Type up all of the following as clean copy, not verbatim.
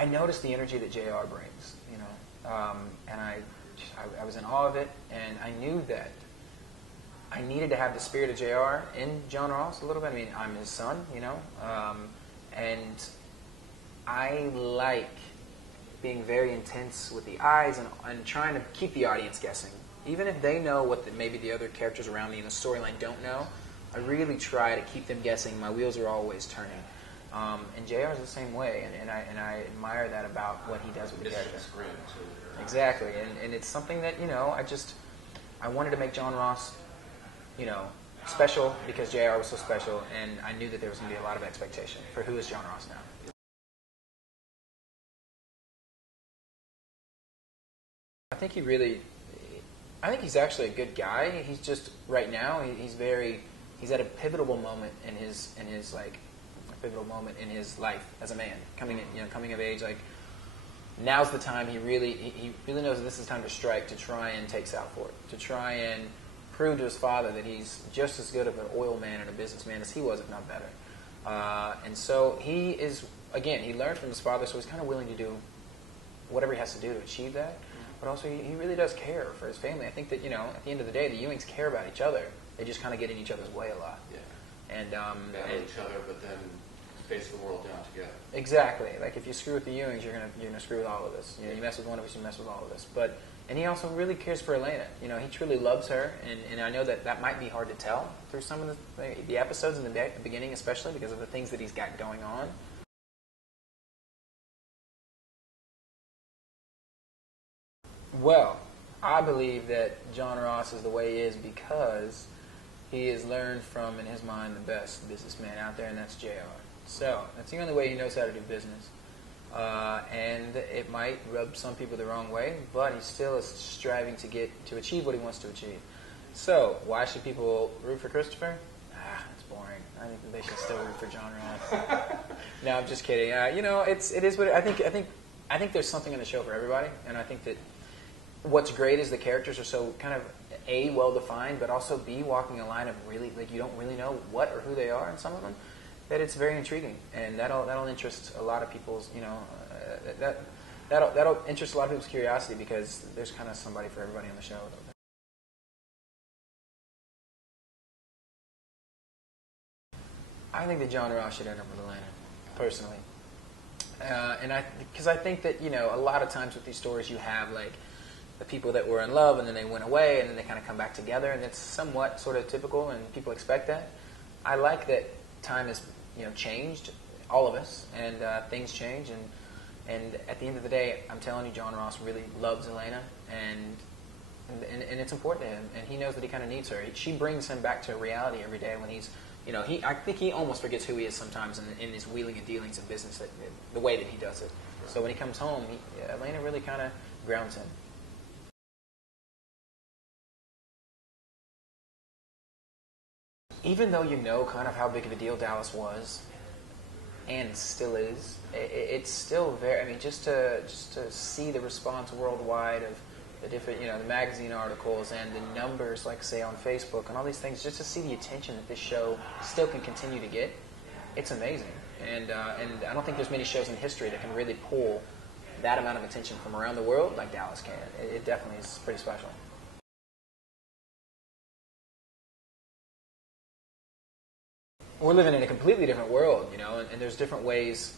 I noticed the energy that JR brings, and I was in awe of it, and I knew that I needed to have the spirit of JR in John Ross a little bit. I mean, I'm his son, and I like being very intense with the eyes and trying to keep the audience guessing. Even if they know what maybe the other characters around me in the storyline don't know, I really try to keep them guessing. My wheels are always turning. And JR is the same way, and I admire that about what he does with the character. Exactly, and it's something that, I wanted to make John Ross, special because JR was so special, and I knew that there was going to be a lot of expectation for who is John Ross now. I think he's actually a good guy. He's just, right now, he's at a pivotal moment in his life as a man, coming of age. Like, now's the time he really knows that this is time to strike, to try and take Southport, to try and prove to his father that he's just as good of an oil man and a businessman as he was, if not better. And so he is, again, he learned from his father, so he's kind of willing to do whatever he has to do to achieve that. But also, he really does care for his family. I think that, at the end of the day, the Ewings care about each other. They just kind of get in each other's way a lot. Yeah. And battle each other, but then face the world down together. Exactly. Like, if you screw with the Ewings, you're gonna screw with all of us. You mess with one of us, you mess with all of us. And he also really cares for Elena. He truly loves her, and I know that might be hard to tell through some of the episodes in the beginning, especially because of the things that he's got going on. Well, I believe that John Ross is the way he is because he has learned from, in his mind, the best businessman out there, and that's JR. So, that's the only way he knows how to do business. And it might rub some people the wrong way, but he still is striving to achieve what he wants to achieve. So, why should people root for Christopher? It's boring. I think that they should still root for John Ross. No, I'm just kidding. It is what I think there's something in the show for everybody, and I think that what's great is the characters are so kind of A, well-defined, but also B, walking a line of really, like, you don't really know what or who they are in some of them, that it's very intriguing. And that'll interest a lot of people's, that'll interest a lot of people's curiosity because there's kind of somebody for everybody on the show. I think that John Ross should end up with Elena, personally. Because I think that, a lot of times with these stories you have, like, the people that were in love and then they went away and then they kind of come back together, and it's somewhat sort of typical and people expect that. I like that time has changed, all of us, and things change, and at the end of the day, I'm telling you, John Ross really loves Elena, and it's important to him, and he knows that he kind of needs her. She brings him back to reality every day when he's, I think he almost forgets who he is sometimes in his wheeling and dealings of business, the way that he does it. So when he comes home, Elena really kind of grounds him. Even though kind of how big of a deal Dallas was, and still is, it's still very. I mean, just to see the response worldwide of the different, the magazine articles and the numbers, like say on Facebook and all these things, just to see the attention that this show still can continue to get, it's amazing. And I don't think there's many shows in history that can really pull that amount of attention from around the world like Dallas can. It definitely is pretty special. We're living in a completely different world, and there's different ways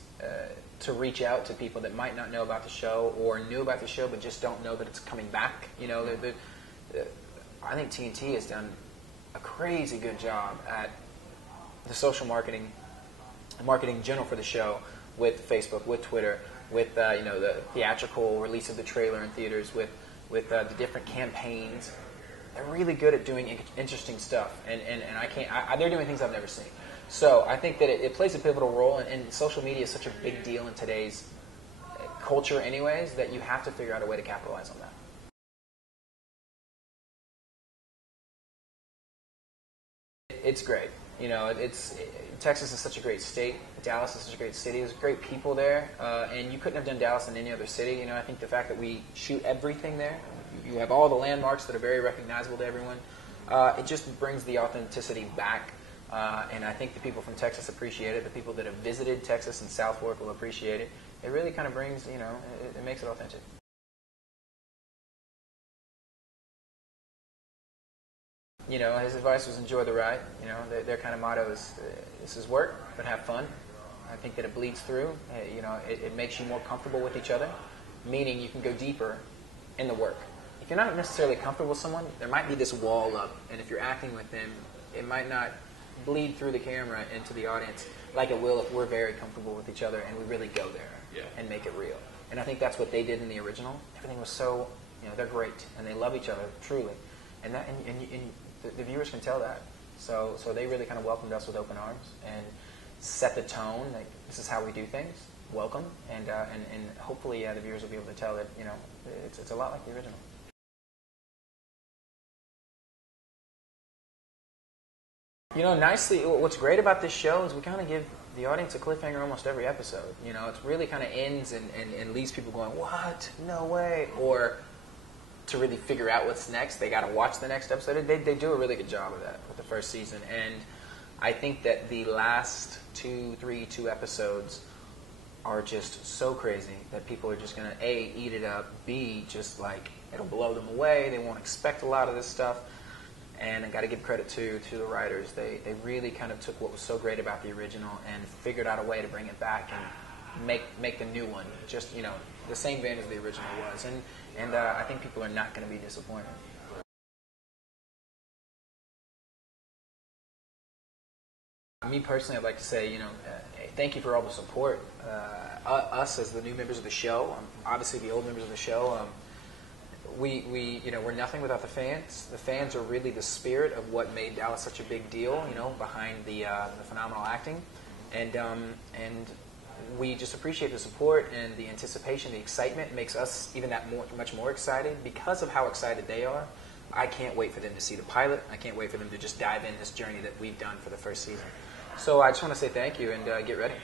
to reach out to people that might not know about the show or knew about the show but just don't know that it's coming back. I think TNT has done a crazy good job at the social marketing in general for the show, with Facebook, with Twitter, with the theatrical release of the trailer in theaters, with the different campaigns. They're really good at doing interesting stuff, and they're doing things I've never seen. So I think that it plays a pivotal role, and social media is such a big deal in today's culture anyways, that you have to figure out a way to capitalize on that. It's great. Texas is such a great state. Dallas is such a great city. There's great people there, and you couldn't have done Dallas in any other city. I think the fact that we shoot everything there, you have all the landmarks that are very recognizable to everyone. It just brings the authenticity back. And I think the people from Texas appreciate it. The people that have visited Texas and South Fork will appreciate it. it really kind of brings, it makes it authentic. His advice was enjoy the ride. Their kind of motto is, this is work, but have fun. I think that it bleeds through. It makes you more comfortable with each other, meaning you can go deeper in the work. If you're not necessarily comfortable with someone, there might be this wall up, and if you're acting with them, it might not bleed through the camera into the audience like it will if we're very comfortable with each other and we really go there and make it real. And I think that's what they did in the original. Everything was so, they're great, and they love each other, truly. And the viewers can tell that. So they really kind of welcomed us with open arms and set the tone. Like, this is how we do things. Welcome, and hopefully the viewers will be able to tell that it's a lot like the original. Nicely, what's great about this show is we kind of give the audience a cliffhanger almost every episode. It's really kind of ends and leaves people going, what? No way. Or to really figure out what's next, they got to watch the next episode. They do a really good job of that with the first season. And I think that the last two episodes are just so crazy that people are just going to, A, eat it up, B, just like, it'll blow them away. They won't expect a lot of this stuff. And I got to give credit to the writers. They really kind of took what was so great about the original and figured out a way to bring it back and make the new one just, the same vein as the original was. And I think people are not going to be disappointed. Me personally, I'd like to say, thank you for all the support. Us as the new members of the show, obviously the old members of the show, we're nothing without the fans. The fans are really the spirit of what made Dallas such a big deal, behind the phenomenal acting, and we just appreciate the support and the anticipation, the excitement. It makes us even much more excited because of how excited they are. I can't wait for them to see the pilot. I can't wait for them to just dive in this journey that we've done for the first season. So I just want to say thank you and get ready.